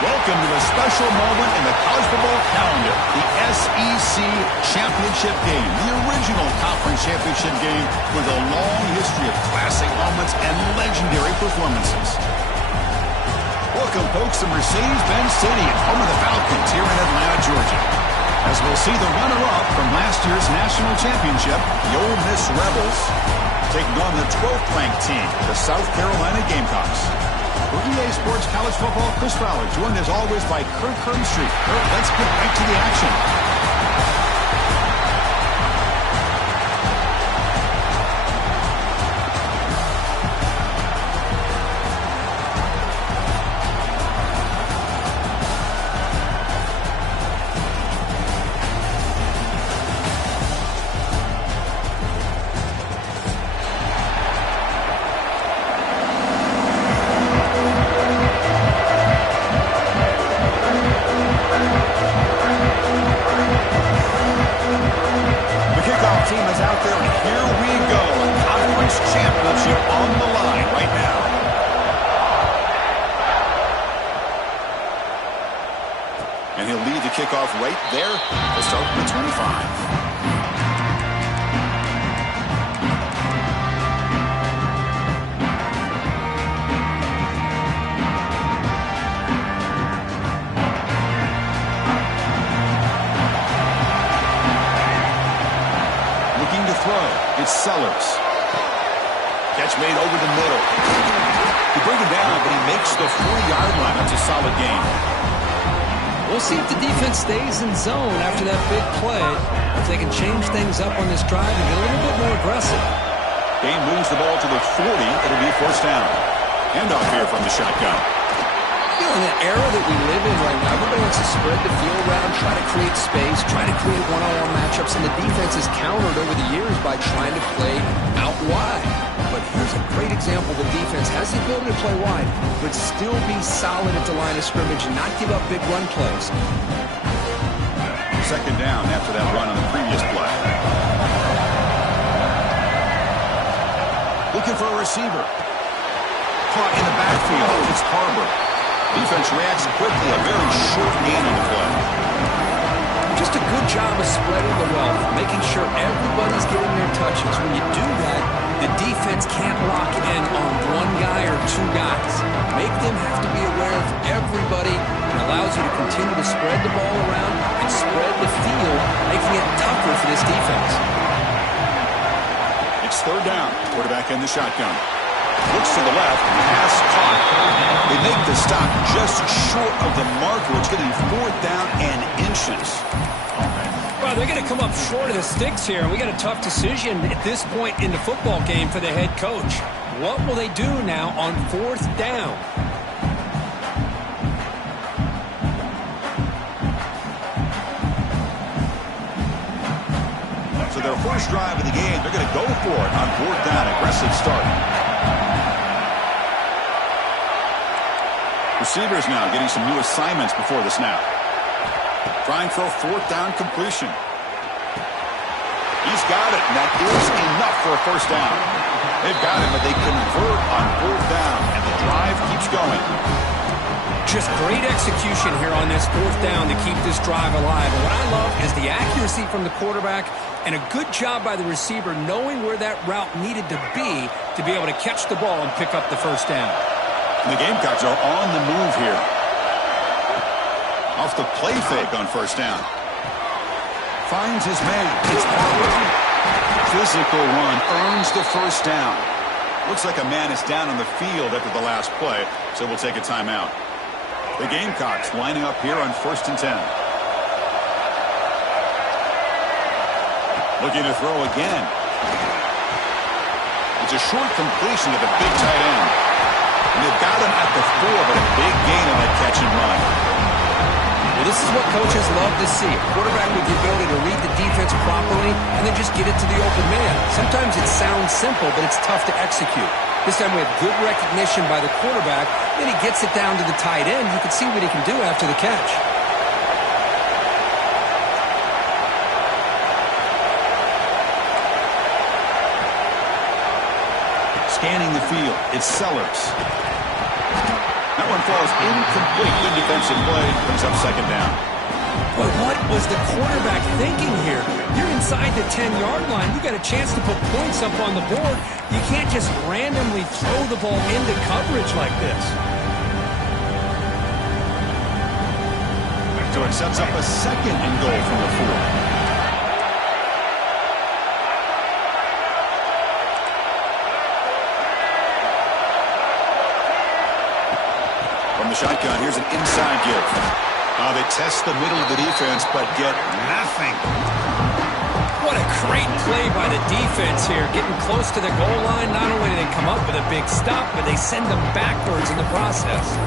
Welcome to a special moment in the college football calendar, the SEC Championship Game, the original conference championship game with a long history of classic moments and legendary performances. Welcome, folks, to Mercedes-Benz Stadium, home of the Falcons here in Atlanta, Georgia. As we'll see the runner-up from last year's national championship, the Ole Miss Rebels, taking on the 12th-ranked team, the South Carolina Gamecocks. For EA Sports College Football, Chris Fowler, joined as always by Kirk Herbstreit. Kirk, let's get right to the action. And he'll lead the kickoff right there to start with 25. Looking to throw. It's Sellers. Catch made over the middle. He brings it down, but he makes the 40-yard line. That's a solid gain. We'll see if the defense stays in zone after that big play. If they can change things up on this drive and get a little bit more aggressive. Dane moves the ball to the 40. It'll be first down. Handoff here from the shotgun. You know, in the era that we live in right now, everybody wants to spread the field around, try to create space, try to create one-on-one matchups, and the defense is countered over the years by trying to play out wide. But here's a great example. The defense has the ability to play wide, but still be solid at the line of scrimmage and not give up big run plays. Second down after that run on the previous play. Looking for a receiver. Caught in the backfield. It's Harbor. Defense reacts quickly. A very short gain on the play. Just a good job of spreading the wealth, making sure everybody's getting their touches. When you do that, the defense can't lock in on one guy or two guys. Make them have to be aware of everybody. It allows you to continue to spread the ball around and spread the field, making it tougher for this defense. It's third down. Quarterback in the shotgun. Looks to the left. Pass caught. They make the stop just short of the marker. It's getting fourth down and inches. Well, they're going to come up short of the sticks here. We got a tough decision at this point in the football game for the head coach. What will they do now on fourth down? So their first drive of the game. They're going to go for it on 4th down. Aggressive start. Receivers now getting some new assignments before the snap. Trying for a 4th down completion. He's got it, and that is enough for a first down. They've got him, but they convert on 4th down, and the drive keeps going. Just great execution here on this 4th down to keep this drive alive. And what I love is the accuracy from the quarterback and a good job by the receiver knowing where that route needed to be able to catch the ball and pick up the first down. And the Gamecocks are on the move here. Off the play fake on first down. Finds his man. It's Harper. Physical run earns the first down. Looks like a man is down on the field after the last play, so we'll take a timeout. The Gamecocks lining up here on 1st and 10. Looking to throw again. It's a short completion to the big tight end. And they've got him at the 4, but a big gain on that catch and run. Well, this is what coaches love to see. A quarterback with the ability to read the defense properly and then just get it to the open man. Sometimes it sounds simple, but it's tough to execute. This time we have good recognition by the quarterback. Then he gets it down to the tight end. You can see what he can do after the catch. Scanning the field, it's Sellers. That one falls incomplete. Good defensive play, brings up 2nd down. But what was the quarterback thinking here? You're inside the 10-yard line. You got a chance to put points up on the board. You can't just randomly throw the ball into coverage like this. So it sets up a 2nd and goal from the 4. From the shotgun, here's an inside give. They test the middle of the defense, but get nothing. What a great play by the defense here. Getting close to the goal line, not only do they come up with a big stop, but they send them backwards in the process.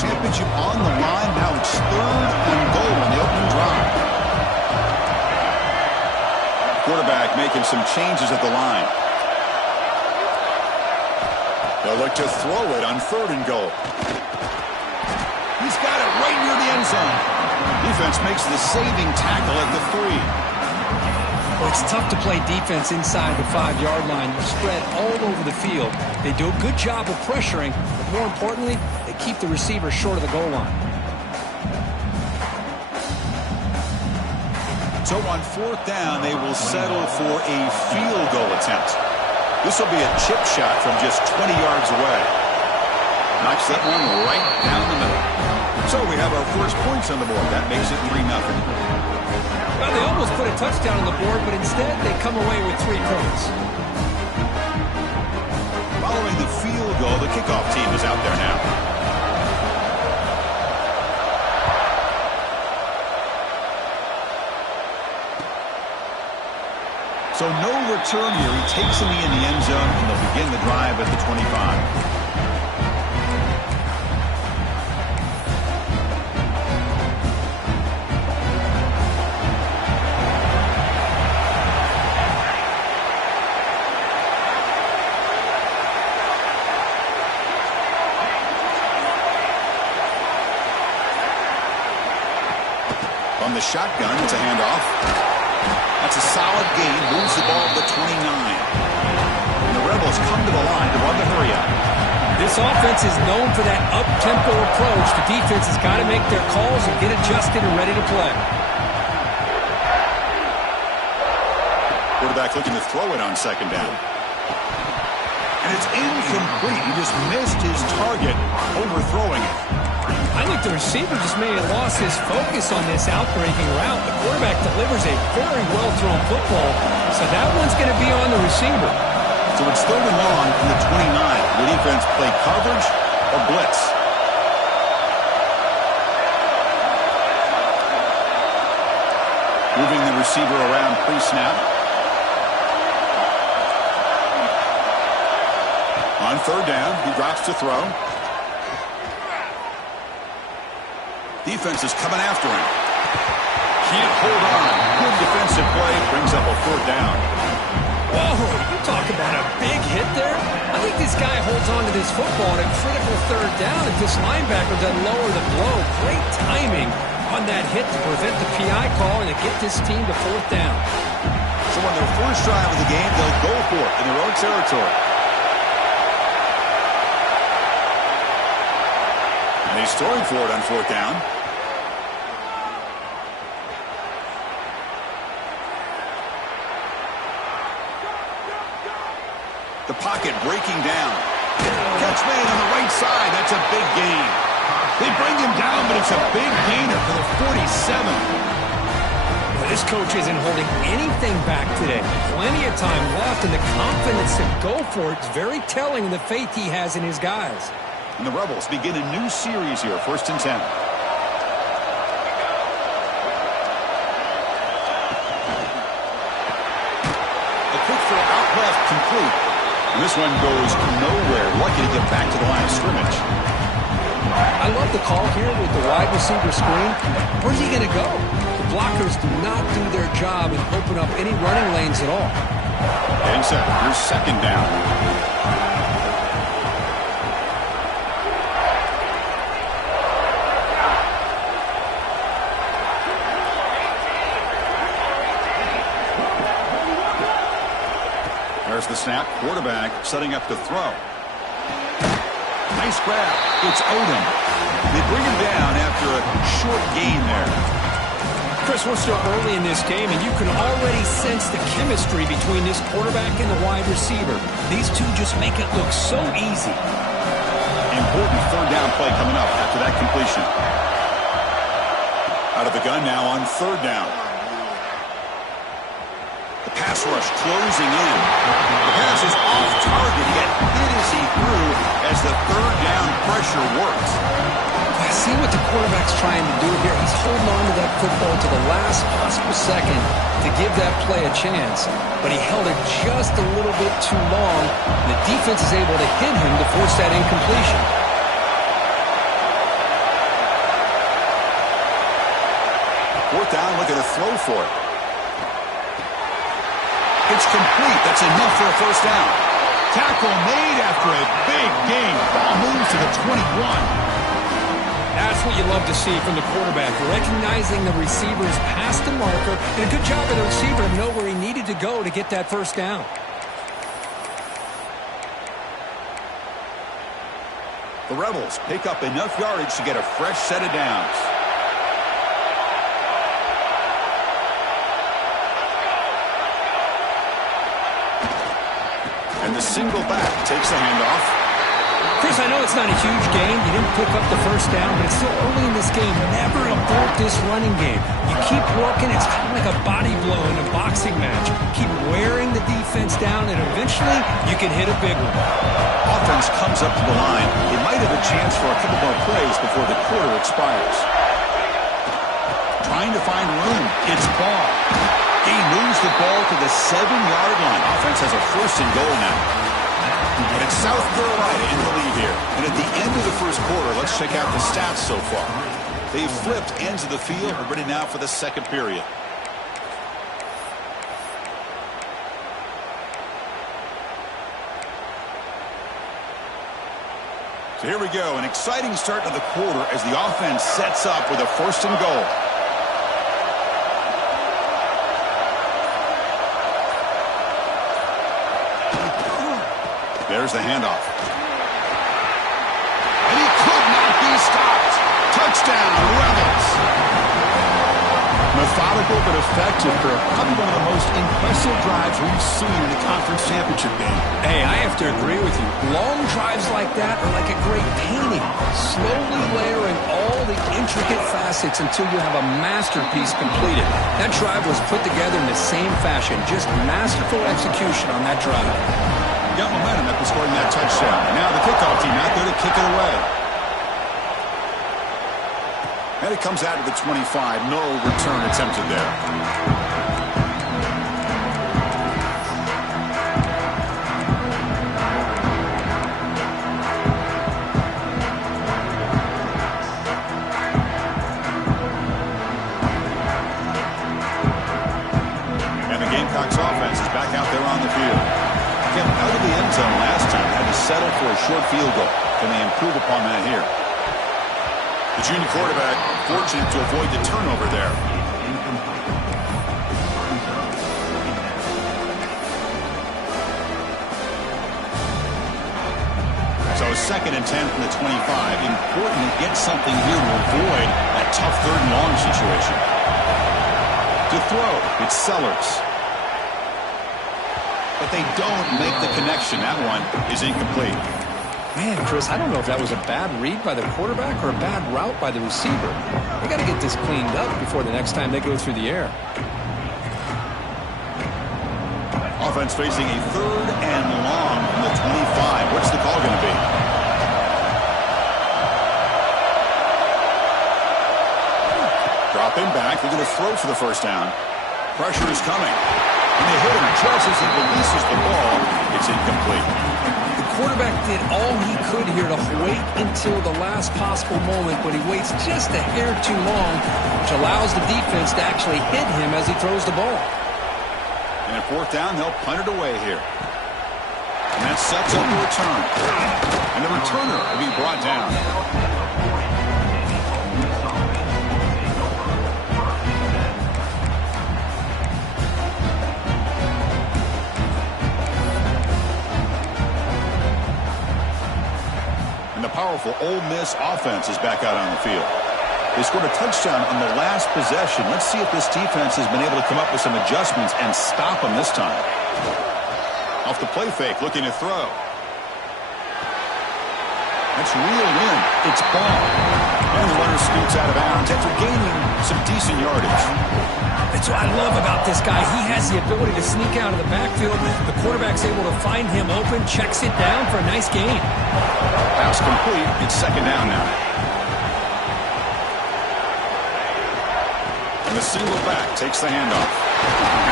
Championship on the line. Now it's 3rd and goal in the opening drive. Quarterback making some changes at the line. They'll look to throw it on 3rd and goal. He's got it right near the end zone. Defense makes the saving tackle at the 3. Well, it's tough to play defense inside the 5-yard line. You're spread all over the field. They do a good job of pressuring, but more importantly, they keep the receiver short of the goal line. So on 4th down, they will settle for a field goal attempt. This will be a chip shot from just 20 yards away. Knocks that one right down the middle. So we have our first points on the board. That makes it 3-0. Well, they almost put a touchdown on the board, but instead they come away with 3 points. Following the field goal, the kickoff team is out there now. So no return here. He takes him in the end zone, and they'll begin the drive at the 25. From the shotgun, it's a handoff. That's a solid gain. Moves the ball to the 29. And the Rebels come to the line to run the 3-out. This offense is known for that up-tempo approach. The defense has got to make their calls and get adjusted and ready to play. Quarterback looking to throw it on 2nd down. And it's incomplete. He just missed his target, overthrowing it. I think the receiver just may have lost his focus on this outbreaking route. The quarterback delivers a very well-thrown football, so that one's going to be on the receiver. So it's 3rd and long from the 29. The defense play coverage or blitz. Moving the receiver around pre-snap. On third down, he drops to throw. Defense is coming after him. Can't hold on. Good defensive play. Brings up a fourth down. Whoa, you talk about a big hit there. I think this guy holds on to this football at a critical third down if this linebacker doesn't lower the blow. Great timing on that hit to prevent the PI call and to get this team to fourth down. So on their first drive of the game, they'll go for it in their own territory. And he's throwing for it on fourth down. The pocket breaking down. Catch made on the right side. That's a big gain. They bring him down, but it's a big gainer for the 47. Well, this coach isn't holding anything back today. Plenty of time left, and the confidence to go for it is very telling of the faith he has in his guys. And the Rebels begin a new series here, 1st and 10. A quick throw out left, complete. And this one goes nowhere. Lucky to get back to the line of scrimmage. I love the call here with the wide receiver screen. Where's he going to go? The blockers do not do their job and open up any running lanes at all. And set. Here's second down. There's the snap. Quarterback setting up to throw. Nice grab. It's Odom. They bring him down after a short gain there. Chris, we're still early in this game, and you can already sense the chemistry between this quarterback and the wide receiver. These two just make it look so easy. Important third down play coming up after that completion. Out of the gun now on third down. Pass rush closing in. The pass is off target, yet hit as he threw as the third down pressure works. I see what the quarterback's trying to do here. He's holding on to that football to the last possible second to give that play a chance. But he held it just a little bit too long. The defense is able to hit him to force that incompletion. Fourth down, looking to throw for it. It's complete. That's enough for a first down. Tackle made after a big gain. Ball moves to the 21. That's what you love to see from the quarterback, recognizing the receiver's past the marker, and a good job of the receiver to know where he needed to go to get that first down. The Rebels pick up enough yardage to get a fresh set of downs. And the single back takes the handoff. Chris, I know it's not a huge gain. You didn't pick up the first down, but it's still early in this game. Never abort this running game. You keep working. It's kind of like a body blow in a boxing match. Keep wearing the defense down, and eventually you can hit a big one. Offense comes up to the line. They might have a chance for a couple more plays before the quarter expires. Trying to find room. It's ball. He moves the ball to the 7-yard line. Offense has a first and goal now. And it's South Carolina in the lead here. And at the end of the first quarter, let's check out the stats so far. They've flipped ends of the field. We're ready now for the second period. So here we go. An exciting start to the quarter as the offense sets up with a first and goal. There's the handoff. And he could not be stopped. Touchdown, Rebels. Methodical but effective for probably one of the most impressive drives we've seen in the conference championship game. Hey, I have to agree with you. Long drives like that are like a great painting. Slowly layering all the intricate facets until you have a masterpiece completed. That drive was put together in the same fashion. Just masterful execution on that drive. Got momentum after scoring that touchdown. Now the kickoff team out there to kick it away. And it comes out to the 25. No return attempted there. settle for a short field goal. Can they improve upon that here? The junior quarterback fortunate to avoid the turnover there. So 2nd and 10 from the 25. Important to get something here to avoid that tough 3rd and long situation. To throw, it's Sellers. But they don't make the connection. That one is incomplete. Man, Chris, I don't know if that was a bad read by the quarterback or a bad route by the receiver. They got to get this cleaned up before the next time they go through the air. Offense facing a 3rd and long from the 25. What's the call going to be? Dropping back. They're going to throw for the 1st down. Pressure is coming. And they hit him just as he releases the ball. It's incomplete. The quarterback did all he could here to wait until the last possible moment, but he waits just a hair too long, which allows the defense to actually hit him as he throws the ball. And at 4th down, they'll punt it away here. And that sets up the return. And the returner will be brought down. And the powerful Ole Miss offense is back out on the field. They scored a touchdown on the last possession. Let's see if this defense has been able to come up with some adjustments and stop them this time. Off the play fake, looking to throw. That's reeled in. It's ball. And the runner scoots out of bounds after gaining some decent yardage. That's what I love about this guy. He has the ability to sneak out of the backfield. The quarterback's able to find him open, checks it down for a nice gain. Pass complete. It's 2nd down now. And the single back takes the handoff.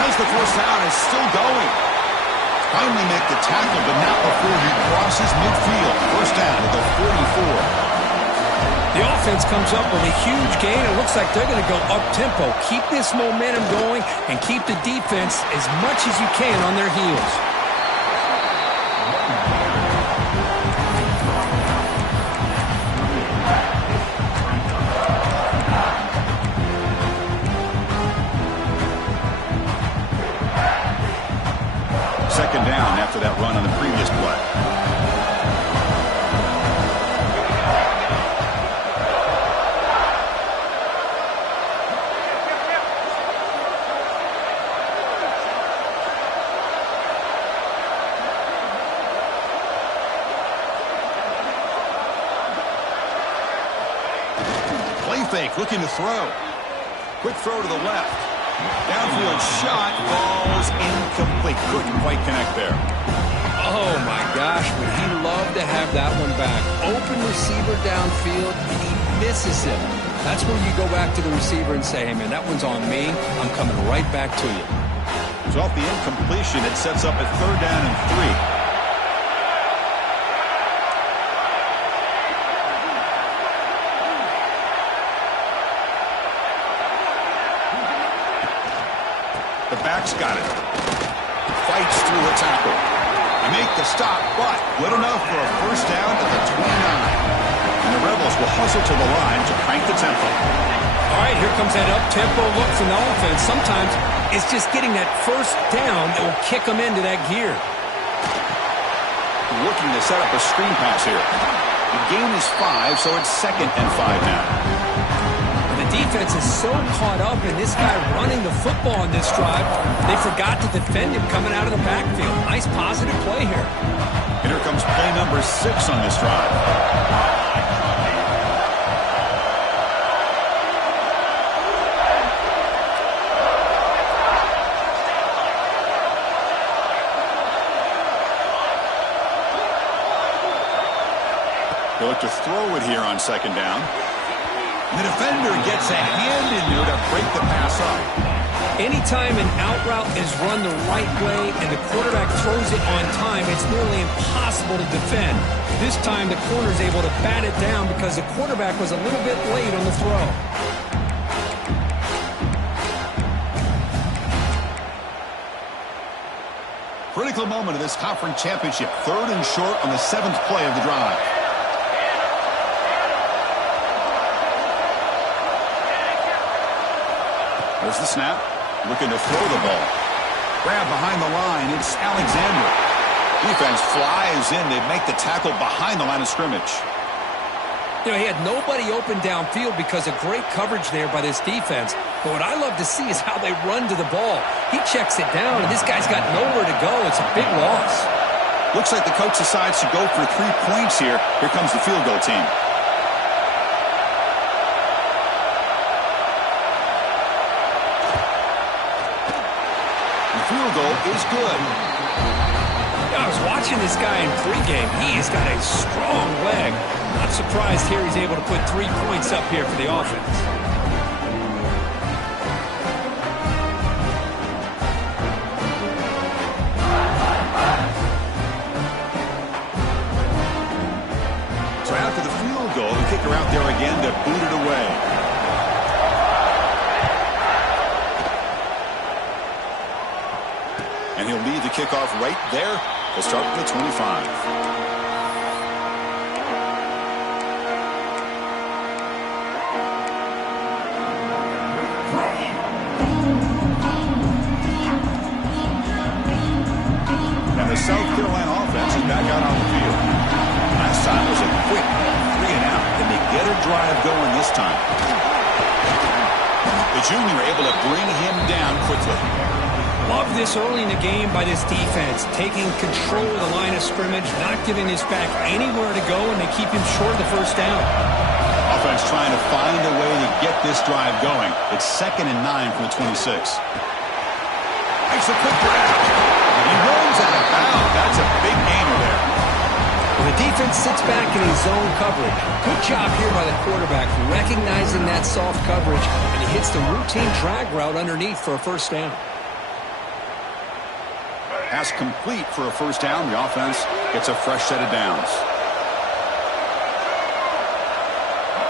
As the 1st down is still going. Finally make the tackle, but not before he crosses midfield. 1st down at the 44. The offense comes up with a huge gain. It looks like they're going to go up-tempo. Keep this momentum going and keep the defense as much as you can on their heels. Second down after that run on the previous play. Play fake, looking to throw. Quick throw to the left. Downfield shot, falls incomplete. Couldn't quite connect there. Oh, my gosh, would he love to have that one back. Open receiver downfield, and he misses him. That's where you go back to the receiver and say, hey, man, that one's on me. I'm coming right back to you. So off the incompletion, it sets up at 3rd down and 3. The back's got it. Fights through a tackle. They make the stop, but good enough for a 1st down at the 29. And the Rebels will hustle to the line to crank the tempo. All right, here comes that up-tempo look from the offense. Sometimes it's just getting that 1st down that will kick them into that gear. Looking to set up a screen pass here. The gain is 5, so it's 2nd and 5 now. The defense is so caught up in this guy running the football in this drive, they forgot to defend him coming out of the backfield. Nice positive play here. And here comes play number 6 on this drive. They look to throw it here on 2nd down. The defender gets a hand in there to break the pass up. Anytime an out route is run the right way and the quarterback throws it on time, it's nearly impossible to defend. This time the corner's able to bat it down because the quarterback was a little bit late on the throw. Critical moment of this conference championship. 3rd and short on the 7th play of the drive. There's the snap. Looking to throw the ball. Grab behind the line. It's Alexander. Defense flies in. They make the tackle behind the line of scrimmage. You know, he had nobody open downfield because of great coverage there by this defense. But what I love to see is how they run to the ball. He checks it down, and this guy's got nowhere to go. It's a big loss. Looks like the coach decides to go for 3 points here. Here comes the field goal team. The field goal is good. I was watching this guy in pregame. He has got a strong leg. Not surprised here he's able to put 3 points up here for the offense. So after the field goal, the kicker out there again to boot it away. And he'll lead the kickoff right there. We'll start with the 25. And the South Carolina offense is back out on the field. Last time was a quick 3 and out. And they get a drive going this time. The junior able to bring him down quickly. Love this early in the game by this defense, taking control of the line of scrimmage, not giving this back anywhere to go, and they keep him short of the first down. Offense trying to find a way to get this drive going. It's 2nd and 9 from the 26. Makes a quick grab. He runs out of bounds. That's a big gainer there. Well, the defense sits back in his zone coverage. Good job here by the quarterback, recognizing that soft coverage, and he hits the routine drag route underneath for a first down. Pass complete for a first down. The offense gets a fresh set of downs.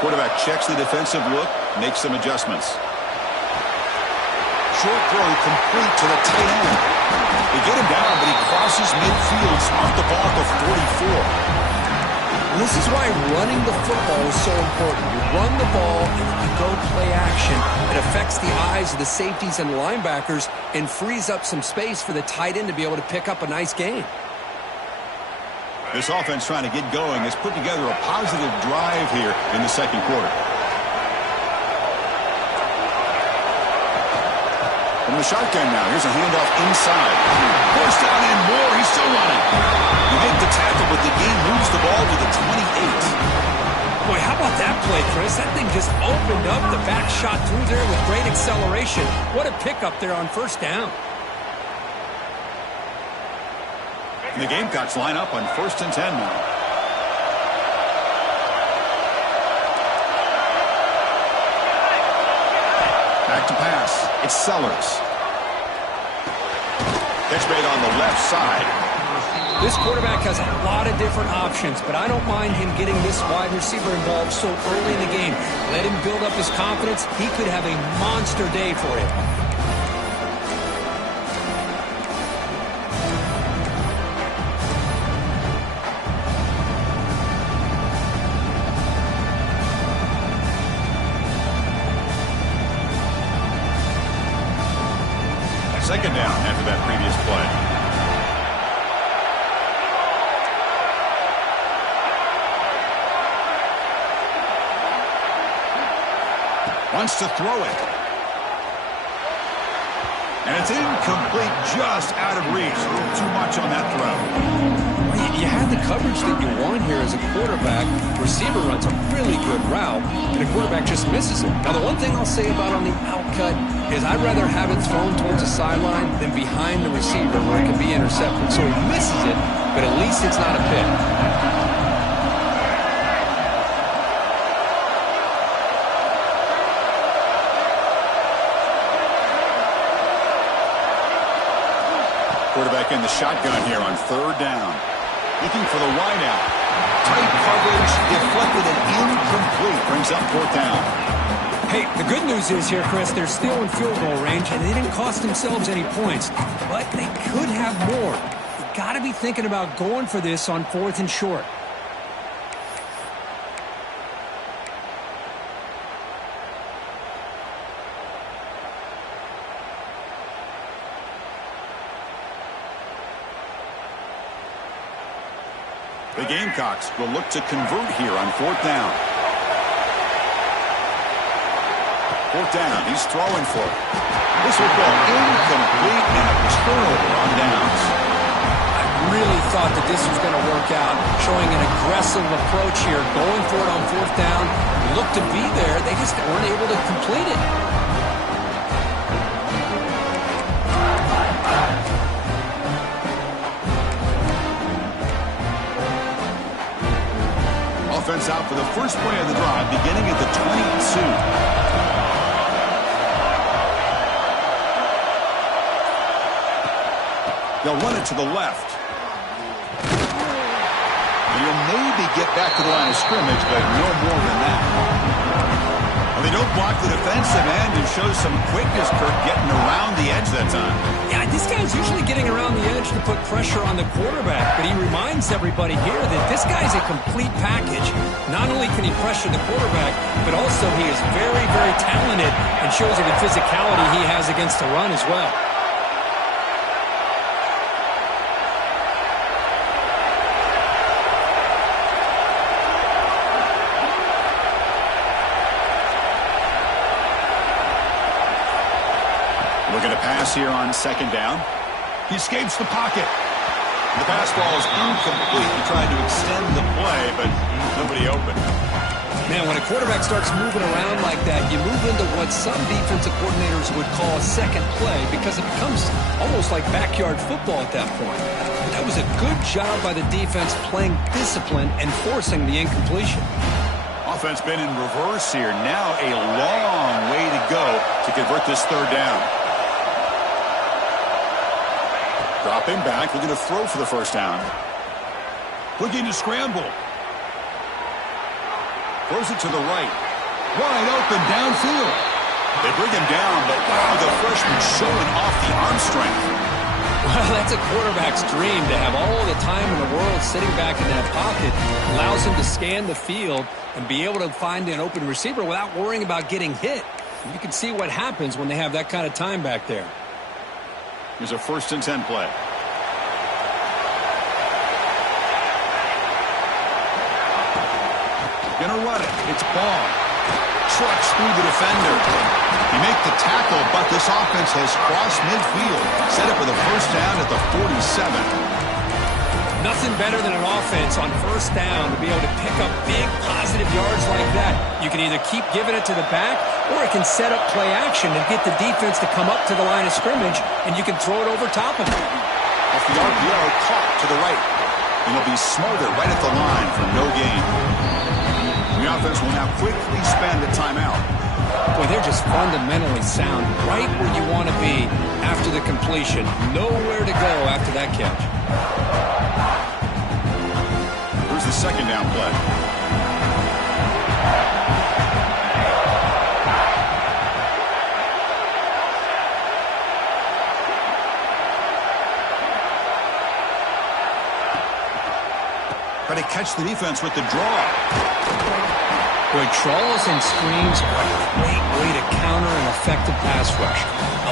Quarterback checks the defensive look, makes some adjustments. Short throw complete to the tight end. They get him down, but he crosses midfield, off the ball to 44. This is why running the football is so important. You run the ball, and if you go play action, it affects the eyes of the safeties and linebackers and frees up some space for the tight end to be able to pick up a nice gain. This offense trying to get going has put together a positive drive here in the second quarter. From the shotgun now, here's a handoff inside. Forced down and more, he's still running. You make the tackle, but the game moves the ball to the 28. Boy, how about that play, Chris? That thing just opened up. The back shot through there with great acceleration. What a pickup there on first down. And the Gamecocks line up on 1st and 10 now. Back to pass. It's Sellers. Catch made on the left side. This quarterback has a lot of different options, but I don't mind him getting this wide receiver involved so early in the game. Let him build up his confidence. He could have a monster day for him. Second down after that previous play. Wants to throw it. And it's incomplete, just out of reach. A little too much on that throw. You had the coverage that you want here as a quarterback. Receiver runs a really good route, and the quarterback just misses it. Now, the one thing I'll say about on the outcut is I'd rather have it thrown towards the sideline than behind the receiver where it can be intercepted. So he misses it, but at least it's not a pick. Quarterback in the shotgun here on 3rd down. Looking for the wideout. Tight coverage, deflected and incomplete. Brings up 4th down. Hey, the good news is here, Chris, they're still in field goal range, and they didn't cost themselves any points. But they could have more. got to be thinking about going for this on 4th and short. The Gamecocks will look to convert here on 4th down. 4th down, he's throwing for it. This will go incomplete and a turnover on downs. I really thought that this was going to work out, showing an aggressive approach here, going for it on 4th down. Looked to be there, they just weren't able to complete it. Offense out for the first play of the drive, beginning at the 22. They'll run it to the left. He'll maybe get back to the line of scrimmage, but no more than that. Well, they don't block the defensive end and show some quickness, Kirk, getting around the edge that time. Yeah, this guy's usually getting around the edge to put pressure on the quarterback, but he reminds everybody here that this guy's a complete package. Not only can he pressure the quarterback, but also he is very, very talented and shows you the physicality he has against the run as well. Looking to pass here on 2nd down. He escapes the pocket. The pass ball is incomplete. He tried to extend the play, but nobody open. Man, when a quarterback starts moving around like that, you move into what some defensive coordinators would call a second play because it becomes almost like backyard football at that point. But that was a good job by the defense playing discipline and forcing the incompletion. Offense been in reverse here. Now a long way to go to convert this 3rd down. Dropping back, looking to throw for the 1st down. Looking to scramble. Throws it to the right. Wide open downfield. They bring him down, but wow, the freshman showing off the arm strength. Well, that's a quarterback's dream to have all the time in the world sitting back in that pocket. Allows him to scan the field and be able to find an open receiver without worrying about getting hit. You can see what happens when they have that kind of time back there. Here's a 1st and 10 play. Gonna run it. It's Ball. Trucks through the defender. He makes the tackle, but this offense has crossed midfield. Set up with a 1st down at the 47. Nothing better than an offense on 1st down to be able to pick up big positive yards like that. You can either keep giving it to the back, or it can set up play action and get the defense to come up to the line of scrimmage, and you can throw it over top of it. Off the RPO, caught to the right. And he'll be smarter right at the line for no gain. The offense will now quickly spend a timeout. Boy, they're just fundamentally sound, right where you want to be after the completion. Nowhere to go after that catch. Here's the 2nd down play. Try to catch the defense with the draw. Boy, draws and screens are a great way to counter an effective pass rush.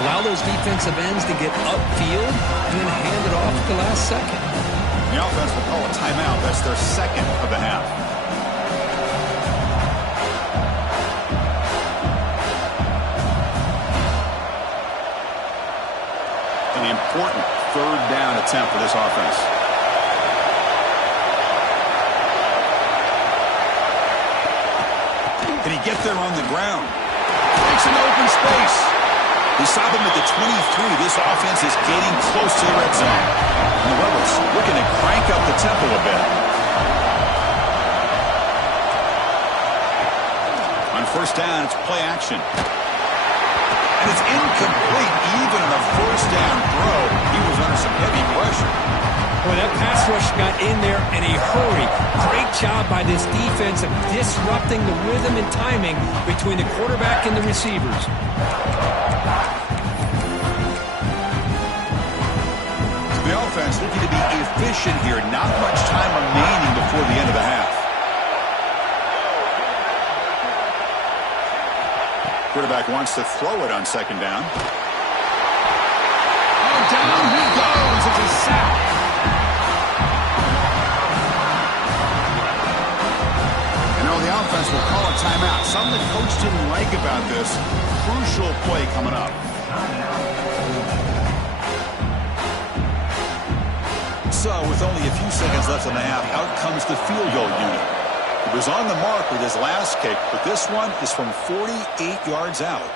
Allow those defensive ends to get upfield and then hand it off at the last second. The offense will call a timeout. That's their 2nd of the half. An important 3rd down attempt for this offense. Can he get there on the ground? Takes an open space. He saw them at the 23. This offense is getting close to the red zone. And the Rebels looking to crank up the tempo a bit. On 1st down, it's play action. And it's incomplete. Even on a 1st down throw, he was under some heavy pressure. Boy, that pass rush got in there in a hurry. Great job by this defense of disrupting the rhythm and timing between the quarterback and the receivers. The offense looking to be efficient here. Not much time remaining before the end of the half. Quarterback wants to throw it on second down. Oh, down he goes. It's a sack. And now the offense will call a timeout. Something the coach didn't like about this. Crucial play coming up. So, with only a few seconds left in the half, out comes the field goal unit. He was on the mark with his last kick, but this one is from 48 yards out.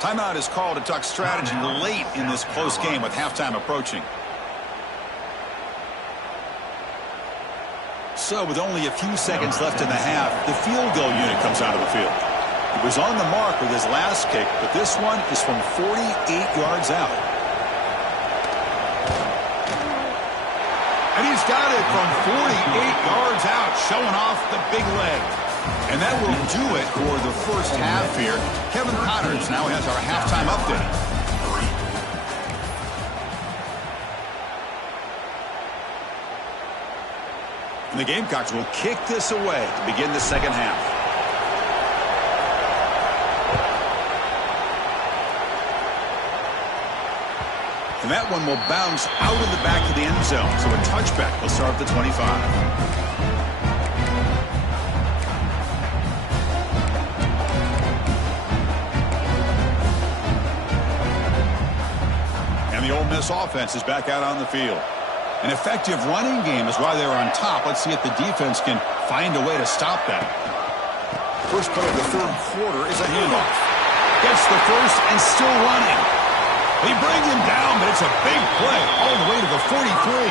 Timeout is called to talk strategy late in this close game with halftime approaching. So, with only a few seconds left in the half, the field goal unit comes out of the field. He was on the mark with his last kick, but this one is from 48 yards out. And he's got it from 48 yards out, showing off the big leg. And that will do it for the first half here. Kevin Connors now has our halftime update. And the Gamecocks will kick this away to begin the second half. And that one will bounce out of the back of the end zone. So a touchback will start at the 25. And the Ole Miss offense is back out on the field. An effective running game is why they're on top. Let's see if the defense can find a way to stop that. First play of the third quarter is a handoff. Gets the first and still running. They bring him down, but it's a big play all the way to the 43.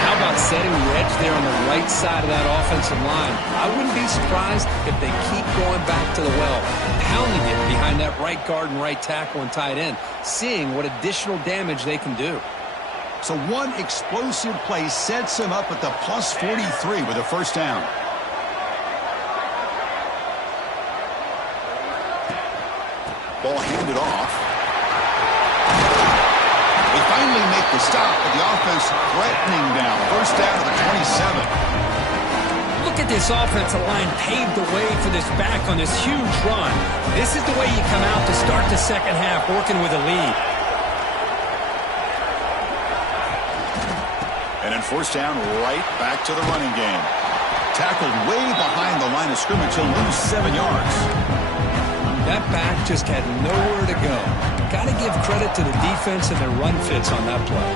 How about setting the edge there on the right side of that offensive line? I wouldn't be surprised if they keep going back to the well, pounding it behind that right guard and right tackle and tight end, seeing what additional damage they can do. So one explosive play sets him up at the plus 43 with a first down. Ball handed off. They finally make the stop, but the offense threatening down. First down to the 27. Look at this offensive line paved the way for this back on this huge run. This is the way you come out to start the second half, working with a lead. And then first down, right back to the running game. Tackled way behind the line of scrimmage. He'll lose 7 yards. That back just had nowhere to go. Got to give credit to the defense and their run fits on that play.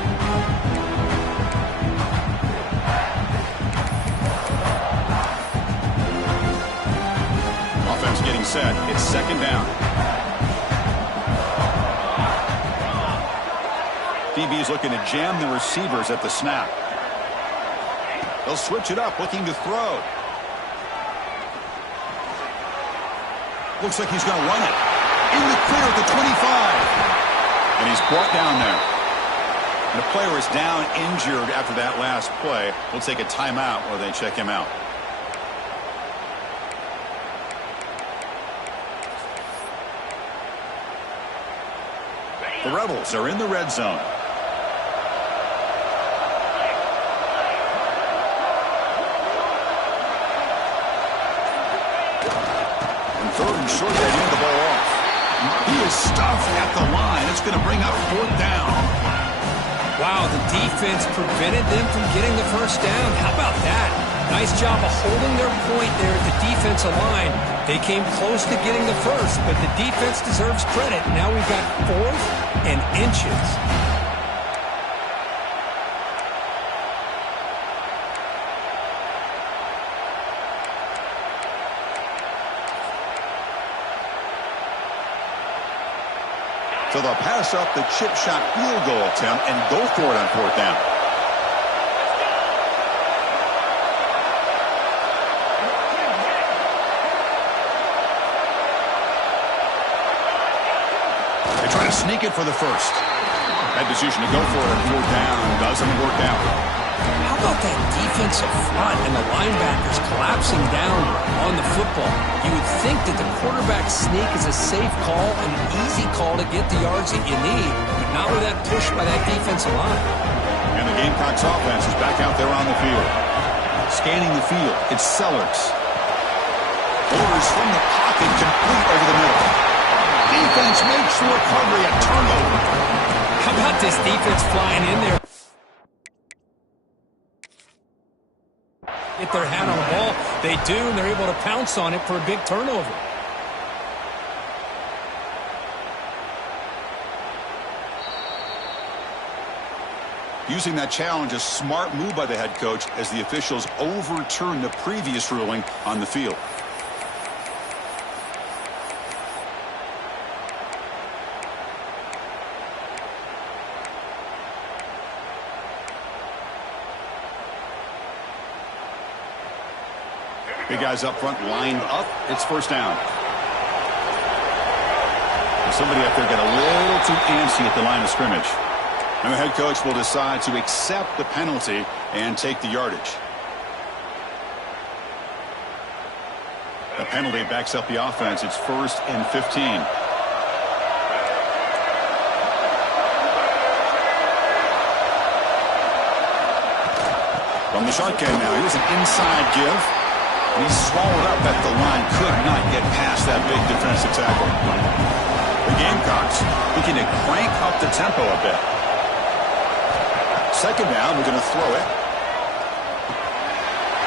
Offense getting set. It's second down. DB is looking to jam the receivers at the snap. They'll switch it up, looking to throw. Looks like he's going to run it. In the clear at the 25. And he's brought down there. And the player is down injured after that last play. We'll take a timeout while they check him out. The Rebels are in the red zone. Third and short, they hand the ball off. He is stuffed at the line. It's going to bring up fourth down. Wow, the defense prevented them from getting the first down. How about that? Nice job of holding their point there at the defensive line. They came close to getting the first, but the defense deserves credit. Now we've got fourth and inches. So they'll pass up the chip shot field goal attempt and go for it on fourth down. They try to sneak it for the first. That decision to go for it on fourth down doesn't work out. How about that defensive front and the linebackers collapsing down on the football? You would think that the quarterback sneak is a safe call, an easy call to get the yards that you need, but not with that push by that defensive line. And the Gamecocks offense is back out there on the field. Scanning the field, it's Sellers. Orders from the pocket, complete over the middle. Defense makes the recovery, a turnover. How about this defense flying in there? Get their hat on the ball. They do, and they're able to pounce on it for a big turnover. Using that challenge, a smart move by the head coach as the officials overturn the previous ruling on the field. Big guys up front lined up. It's first down. And somebody up there got a little too antsy at the line of scrimmage. And the head coach will decide to accept the penalty and take the yardage. The penalty backs up the offense. It's 1st and 15. From the shotgun now, here's an inside give. And he's swallowed up at the line. Could not get past that big defensive tackle. The Gamecocks looking to crank up the tempo a bit. Second down, we're going to throw it.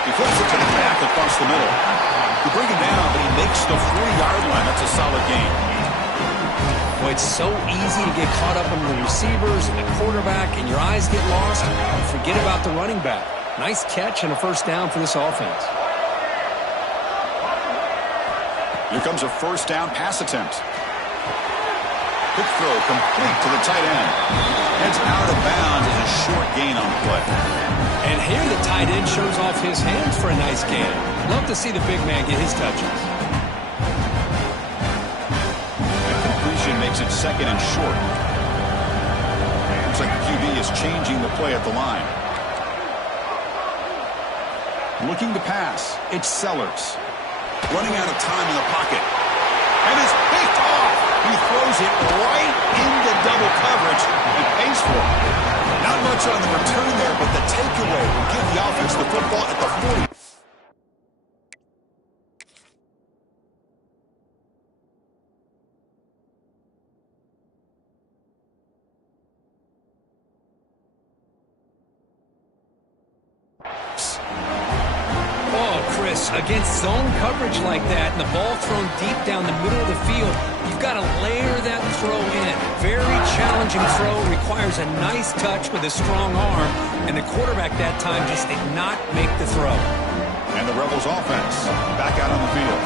He flips it to the back across the middle. You bring him down, but he makes the 40-yard line. That's a solid gain. Well, it's so easy to get caught up in the receivers and the quarterback, and your eyes get lost. You forget about the running back. Nice catch and a first down for this offense. Here comes a first down pass attempt. Quick throw complete to the tight end. Heads out of bounds as a short gain on the play. And here the tight end shows off his hands for a nice gain. Love to see the big man get his touches. That completion makes it second and short. Looks like the QB is changing the play at the line. Looking to pass. It's Sellers. Running out of time in the pocket. And is picked off. He throws it right into double coverage. He pays for it. Not much on the return there, but the takeaway will give the offense the football at the 40. Against zone coverage like that and the ball thrown deep down the middle of the field, you've got to layer that throw in. Very challenging throw, requires a nice touch with a strong arm, and the quarterback that time just did not make the throw. And the Rebels offense back out on the field.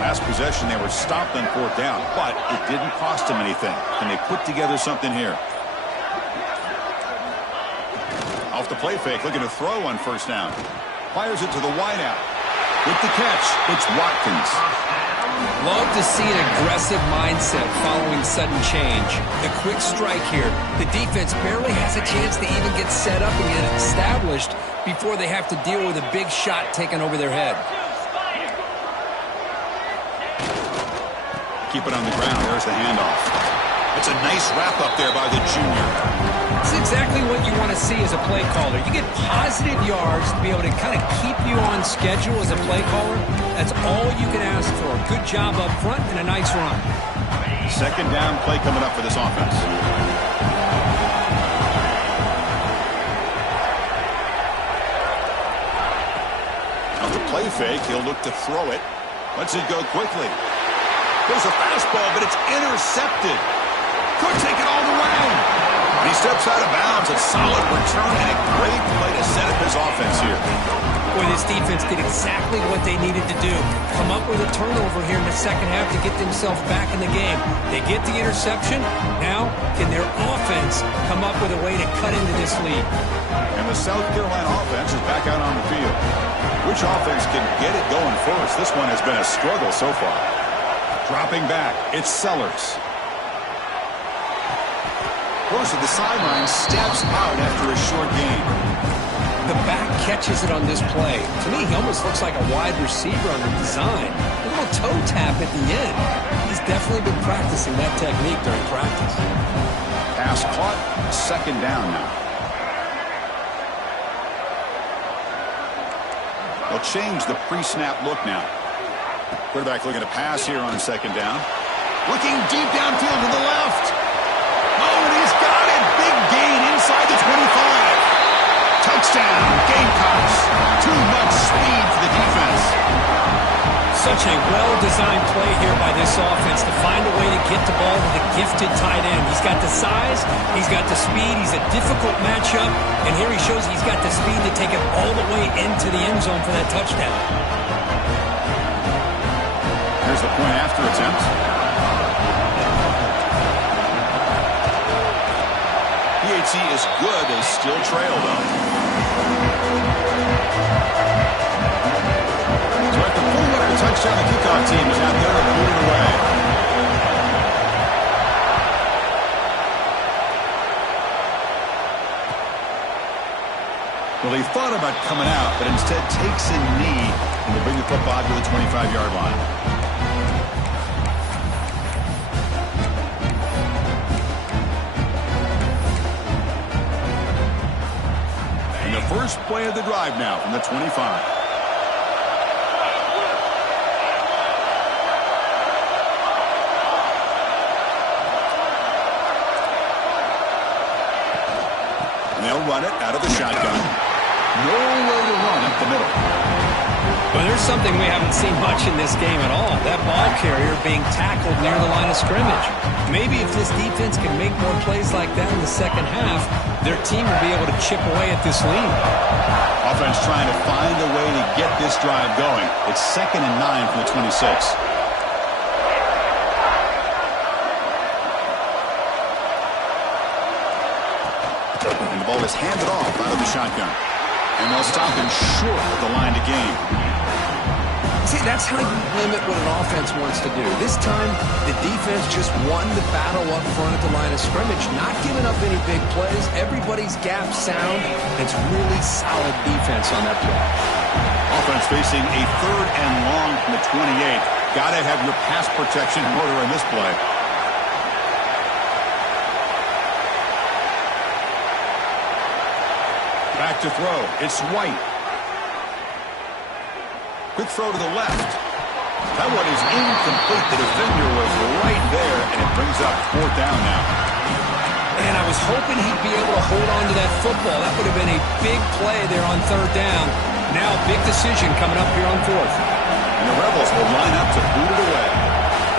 Last possession, they were stopped on 4th down, but it didn't cost them anything. And they put together something here. Off the play fake, looking to throw on first down. Fires it to the wideout. With the catch, it's Watkins. Love to see an aggressive mindset following sudden change. The quick strike here. The defense barely has a chance to even get set up and get established before they have to deal with a big shot taken over their head. Keep it on the ground. There's the handoff. It's a nice wrap up there by the junior. It's exactly what you want to see as a play caller. You get positive yards to be able to kind of keep you on schedule as a play caller. That's all you can ask for. Good job up front and a nice run. Second down play coming up for this offense. On the play fake, he'll look to throw it. Lets it go quickly. There's a fastball, but it's intercepted. Could take it all the way. He steps out of bounds. A solid return and a great play to set up his offense here. Boy, this defense did exactly what they needed to do. Come up with a turnover here in the second half to get themselves back in the game. They get the interception. Now, can their offense come up with a way to cut into this lead? And the South Carolina offense is back out on the field. Which offense can get it going first? This one has been a struggle so far. Dropping back, it's Sellers. Goes to the sideline, steps out after a short gain. The back catches it on this play. To me, he almost looks like a wide receiver on the design. A little toe tap at the end. He's definitely been practicing that technique during practice. Pass caught, second down now. They'll change the pre-snap look now. Quarterback looking to pass here on second down. Looking deep downfield to the left. Oh, and he's got it. Big gain inside the 25. Touchdown, Gamecocks. Too much speed for the defense. Such a well-designed play here by this offense to find a way to get the ball to the gifted tight end. He's got the size, he's got the speed, he's a difficult matchup, and here he shows he's got the speed to take it all the way into the end zone for that touchdown. Here's the point after attempt. PAT is good. They still trail, though. So after pulling up the touchdown, the kickoff team is out there to boot it away. Well, he thought about coming out, but instead takes a knee and will bring the football to the 25-yard line. First play of the drive now from the 25. And they'll run it out of the shotgun. No way to run up the middle. Well, there's something we haven't seen much in this game at all. That ball carrier being tackled near the line of scrimmage. Maybe if this defense can make more plays like that in the second half, their team will be able to chip away at this lead. Offense trying to find a way to get this drive going. It's 2nd and 9 from the 26. And the ball is handed off out of the shotgun. And they'll stop him short of the line to gain. See, that's how you limit what an offense wants to do. This time, the defense just won the battle up front at the line of scrimmage, not giving up any big plays. Everybody's gap sound. It's really solid defense on that play. Offense facing a 3rd and long from the 28. Got to have your pass protection in order in this play. Back to throw. It's White. Quick throw to the left. That one is incomplete. The defender was right there, and it brings up 4th down now. And I was hoping he'd be able to hold on to that football. That would have been a big play there on 3rd down. Now a big decision coming up here on 4th. And the Rebels will line up to boot it away.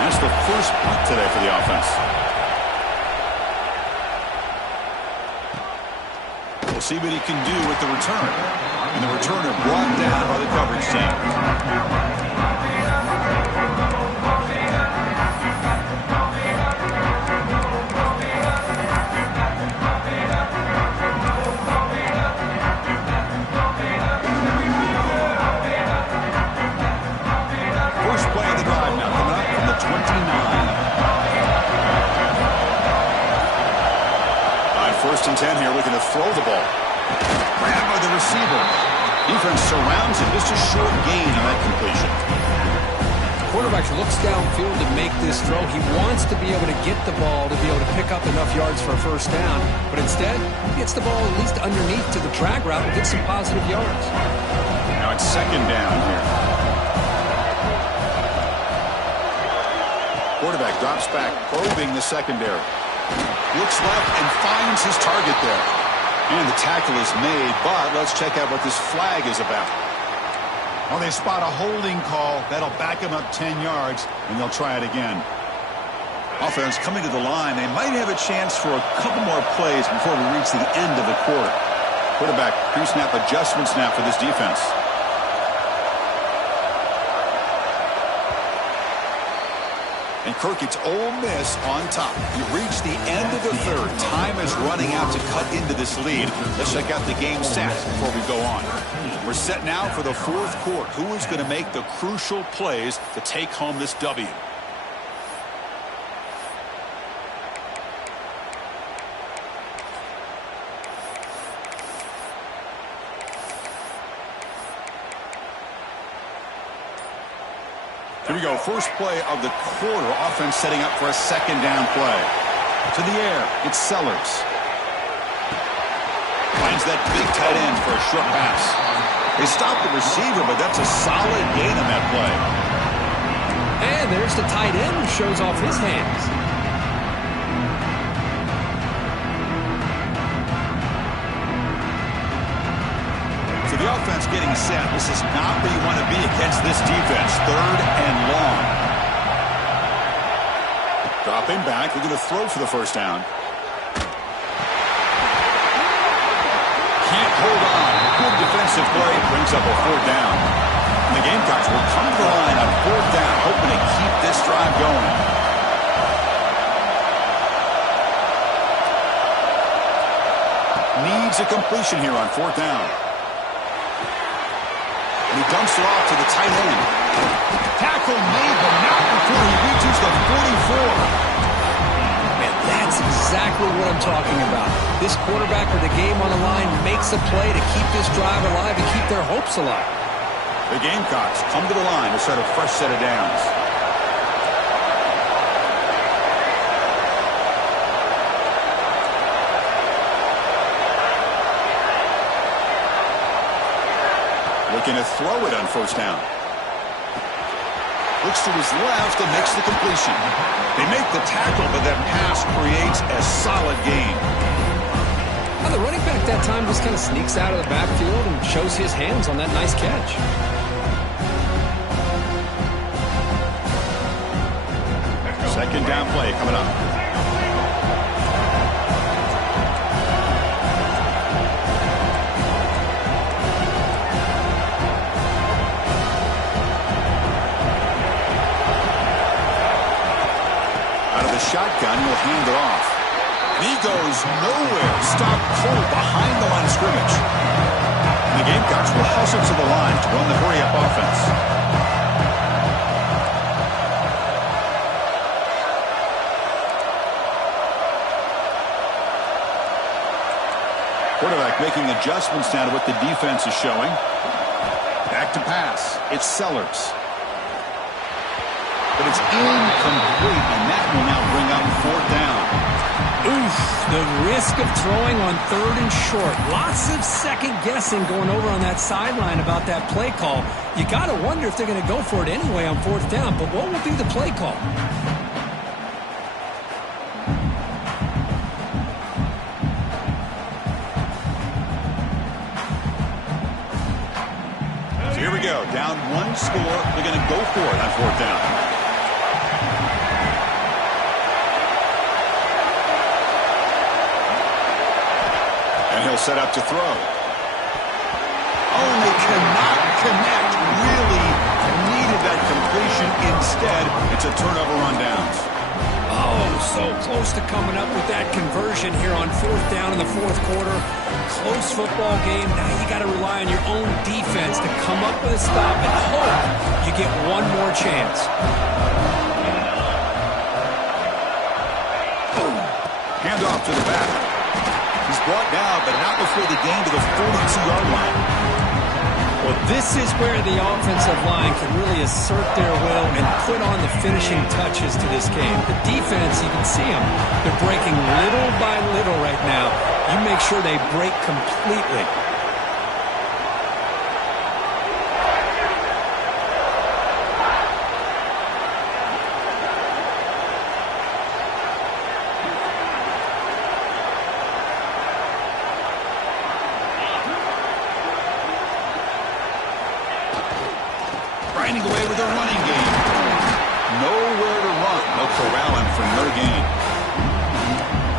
That's the first punt today for the offense. We'll see what he can do with the return. And the returner brought down by the coverage team. First play of the drive now coming up from the 29. On 1st and 10 here, looking to throw the ball. Grabbed by the receiver. Defense surrounds him. Just a short gain on that completion. Quarterback looks downfield to make this throw. He wants to be able to get the ball to be able to pick up enough yards for a 1st down. But instead, he gets the ball at least underneath to the drag route and gets some positive yards. Now it's 2nd down here. Quarterback drops back, probing the secondary. Looks left and finds his target there. And the tackle is made, but let's check out what this flag is about. Well, they spot a holding call. That'll back him up 10 yards, and they'll try it again. Offense coming to the line. They might have a chance for a couple more plays before we reach the end of the quarter. Quarterback pre-snap adjustment snap for this defense. And Kirk, it's Ole Miss on top. We reach the end of the 3rd. Time is running out to cut into this lead. Let's check out the game stats before we go on. We're set now for the 4th quarter. Who is going to make the crucial plays to take home this W? Here we go. First play of the quarter. Offense setting up for a second down play. To the air. It's Sellers. Finds that big tight end for a short pass. They stopped the receiver, but that's a solid gain on that play. And there's the tight end who shows off his hands. So the offense getting set. This is not where you want to be against this defense. Third and long. Dropping back. They're going to throw for the first down. Can't hold on. Good defensive play. Brings up a fourth down. And the Gamecocks will come to the line on fourth down, hoping to keep this drive going. Needs a completion here on fourth down. And he dumps it off to the tight end. Tackle made, but not before he reaches the 44. Man, that's exactly what I'm talking about. This quarterback with the game on the line makes a play to keep this drive alive and keep their hopes alive. The Gamecocks come to the line to start a fresh set of downs. Looking to throw it on first down. Looks to his left and makes the completion. They make the tackle, but that pass creates a solid gain. Now the running back that time just kind of sneaks out of the backfield and shows his hands on that nice catch. Second down play coming up. Shotgun, will hand it off. And he goes nowhere. Stopped cold behind the line of scrimmage. And the Gamecocks will hustle to the line to run the hurry-up offense. Quarterback making adjustments now to what the defense is showing. Back to pass. It's Sellers. But it's incomplete, and that will now bring up fourth down. Oof, the risk of throwing on third and short. Lots of second guessing going over on that sideline about that play call. You got to wonder if they're going to go for it anyway on fourth down, but what will be the play call? So here we go, down one score. They're going to go for it on fourth down. And he'll set up to throw. Oh, and they cannot connect. Really needed that completion. Instead, it's a turnover on downs. Oh, so close to coming up with that conversion here on fourth down in the fourth quarter. Close football game. Now you got to rely on your own defense to come up with a stop and hope you get one more chance. Hand off to the back. He's brought down, but not before the gain to the 42-yard line. Well, this is where the offensive line can really assert their will and put on the finishing touches to this game. The defense, you can see them. They're breaking little by little right now. You make sure they break completely. Grinding away with a running game. Nowhere to run. They'll corral him for no gain.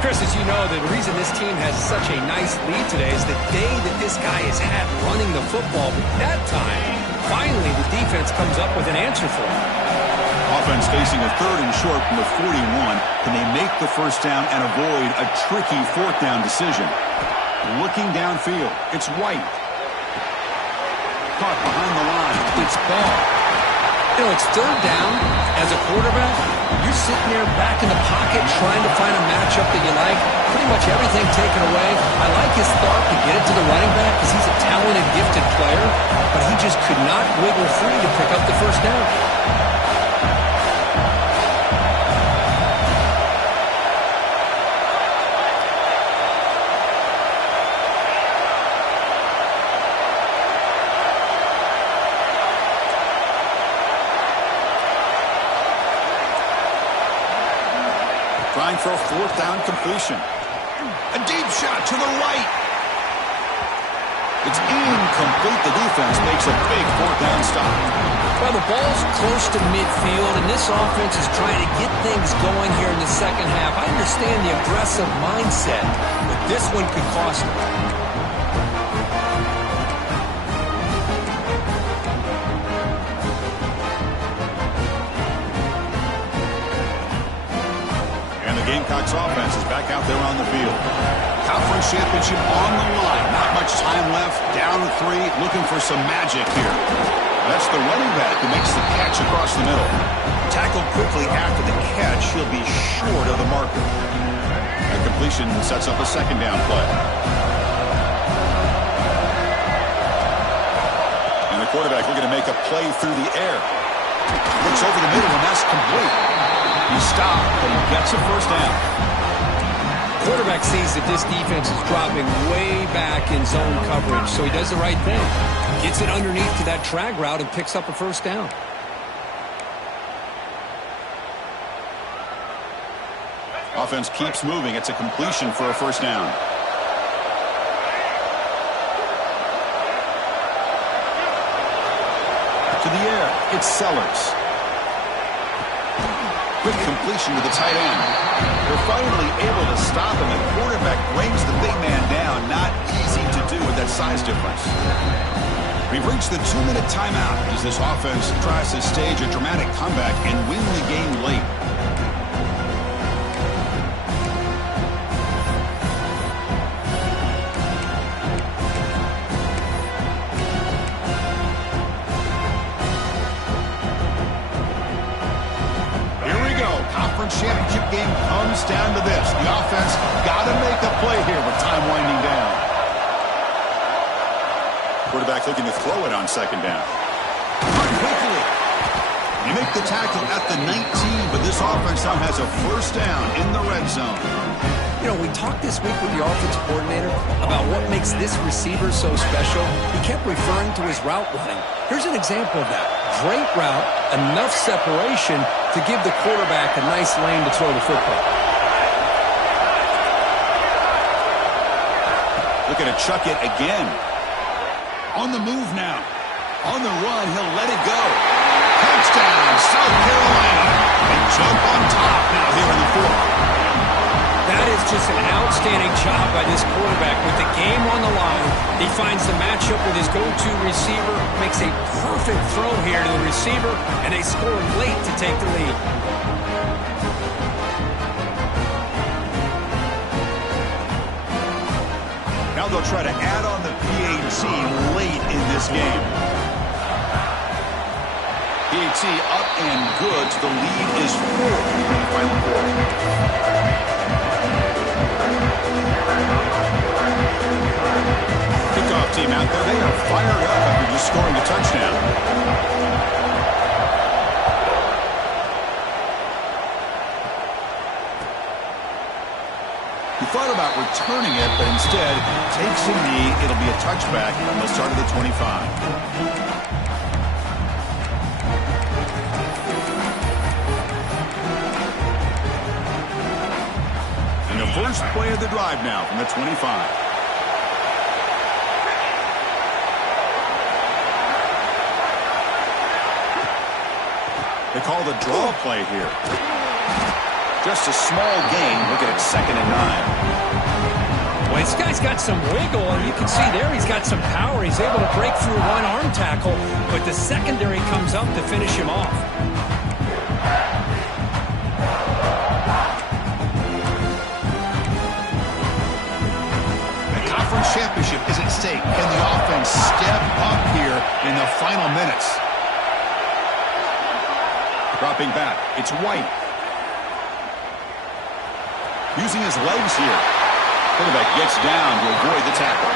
Chris, as you know, the reason this team has such a nice lead today is the day that this guy has had running the football. But that time, finally, the defense comes up with an answer for him. Offense facing a third and short from the 41. Can they make the first down and avoid a tricky fourth down decision? Looking downfield, it's White. Caught behind the line. It's Ball. You know, it's third down. As a quarterback, you're sitting there back in the pocket trying to find a matchup that you like. Pretty much everything taken away. I like his thought to get it to the running back because he's a talented, gifted player, but he just could not wiggle free to pick up the first down. fourth down completion. A deep shot to the right. It's incomplete. The defense makes a big fourth down stop. Well, the ball's close to midfield, and this offense is trying to get things going here in the second half. I understand the aggressive mindset, but this one could cost them. And the Gamecocks offense is back out there on the field. Conference championship on the line. Not much time left. Down 3, looking for some magic here. That's the running back who makes the catch across the middle. Tackled quickly after the catch. He'll be short of the marker. That completion sets up a second down play. And the quarterback looking to make a play through the air. Looks over the middle, and that's complete. He stopped, but he gets a first down. Quarterback sees that this defense is dropping way back in zone coverage, so he does the right thing. Gets it underneath to that drag route and picks up a first down. Offense keeps moving. It's a completion for a first down. To the air, it's Sellers. Quick completion to the tight end. They're finally able to stop him. The quarterback brings the big man down. Not easy to do with that size difference. We've reached the 2-minute timeout as this offense tries to stage a dramatic comeback and win the game late. Championship game comes down to this. The offense got to make a play here with time winding down. Quarterback looking to throw it on second down. Quickly. You make the tackle at the 19, but this offense now has a first down in the red zone. You know, we talked this week with the offensive coordinator about what makes this receiver so special. He kept referring to his route running. Here's an example of that. Great route, enough separation to give the quarterback a nice lane to throw the football. Looking to chuck it again. On the move now. On the run, he'll let it go. Touchdown, South Carolina. And jump on top now here in the fourth. That is just an outstanding job by this quarterback with the game on the line. He finds the matchup with his go-to receiver, makes a perfect throw here to the receiver, and they score late to take the lead. Now they'll try to add on the PAT late in this game. PAT up and good, so the lead is 4 in the final quarter. Kickoff team out there. They are fired up after just scoring a touchdown. He thought about returning it, but instead takes a knee. It'll be a touchback on the start of the 25. First play of the drive now from the 25. They call the draw play here. Just a small gain. Look at it, 2nd and 9. Well, this guy's got some wiggle, and you can see there he's got some power. He's able to break through one arm tackle, but the secondary comes up to finish him off. Championship is at stake. Can the offense step up here in the final minutes? Dropping back, it's White. Using his legs here. Quarterback gets down to avoid the tackle.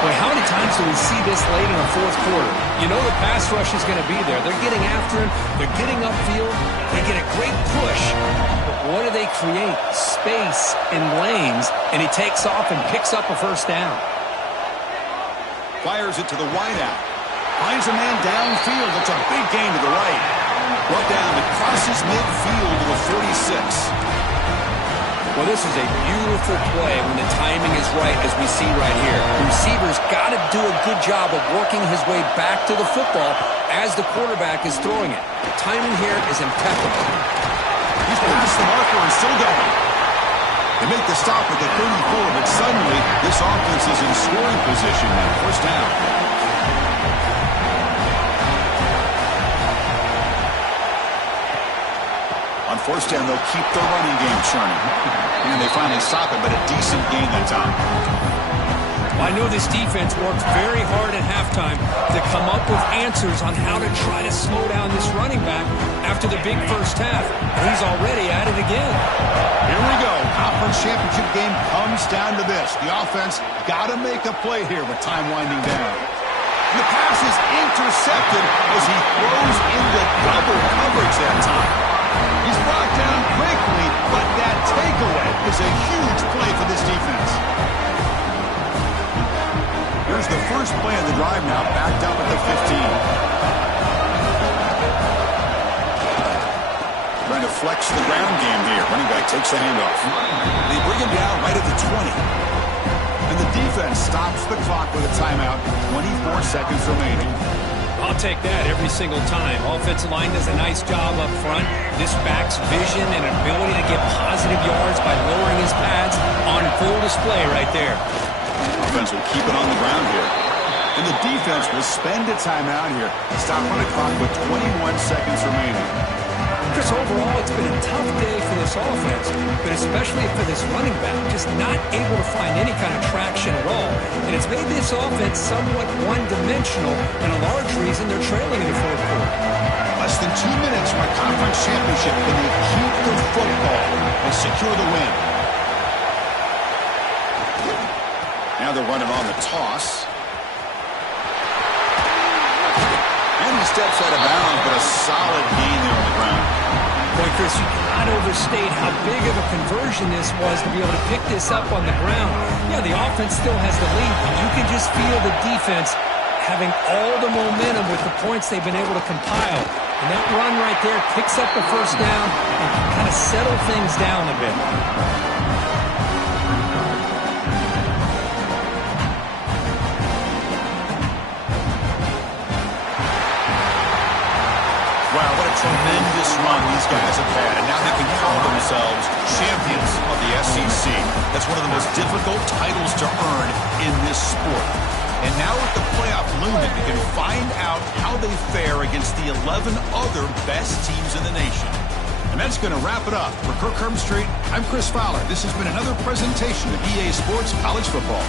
Boy, how many times do we see this late in the fourth quarter? You know the pass rush is going to be there. They're getting after him. They're getting upfield. They get a great push. But what do they create? Space in lanes, and he takes off and picks up a first down. Fires it to the wideout. Finds a man downfield. It's a big gain to the right. Brought down, it crosses midfield to the 46. Well, this is a beautiful play when the timing is right, as we see right here. The receiver's got to do a good job of working his way back to the football as the quarterback is throwing it. The timing here is impeccable. He's past the marker and still going. They make the stop at the 34, but suddenly this offense is in scoring position now. First down. On first down, they'll keep the running game churning. And they finally stop it, but a decent gain that time. Well, I know this defense worked very hard at halftime to come up with answers on how to try to slow down this running back after the big first half. And he's already at it again. Here we go. Conference championship game comes down to this. The offense got to make a play here with time winding down. And the pass is intercepted as he throws into double coverage that time. He's brought down quickly, but that takeaway is a huge play for this defense. Here's the first play of the drive now, backed up at the 15. Trying to flex the ground game here. Running back takes the handoff. They bring him down right at the 20. And the defense stops the clock with a timeout. 24 seconds remaining. I'll take that every single time. Offensive line does a nice job up front. This back's vision and ability to get positive yards by lowering his pads on full display right there. Offense will keep it on the ground here. And the defense will spend a timeout here. Stop on the clock with 21 seconds remaining. Chris, overall, it's been a tough day for this offense, but especially for this running back, just not able to find any kind of traction at all. And it's made this offense somewhat one-dimensional, and a large reason they're trailing in the fourth quarter. Less than 2 minutes from a conference championship. Can they keep the football and secure the win? Now they're running on the toss. And he steps out of bounds, but a solid gain there on the ground. Boy, Chris, you cannot overstate how big of a conversion this was to be able to pick this up on the ground. Yeah, the offense still has the lead, but you can just feel the defense having all the momentum with the points they've been able to compile. And that run right there picks up the first down and kind of settle things down a bit. Wow, what a tremendous run these guys have had, and now they can call themselves champions of the SEC. That's one of the most difficult titles to earn in this sport. And now with the playoff looming, they can find out how they fare against the 11 other best teams in the nation. And that's going to wrap it up. For Kirk Herbstreit, I'm Chris Fowler. This has been another presentation of EA Sports College Football.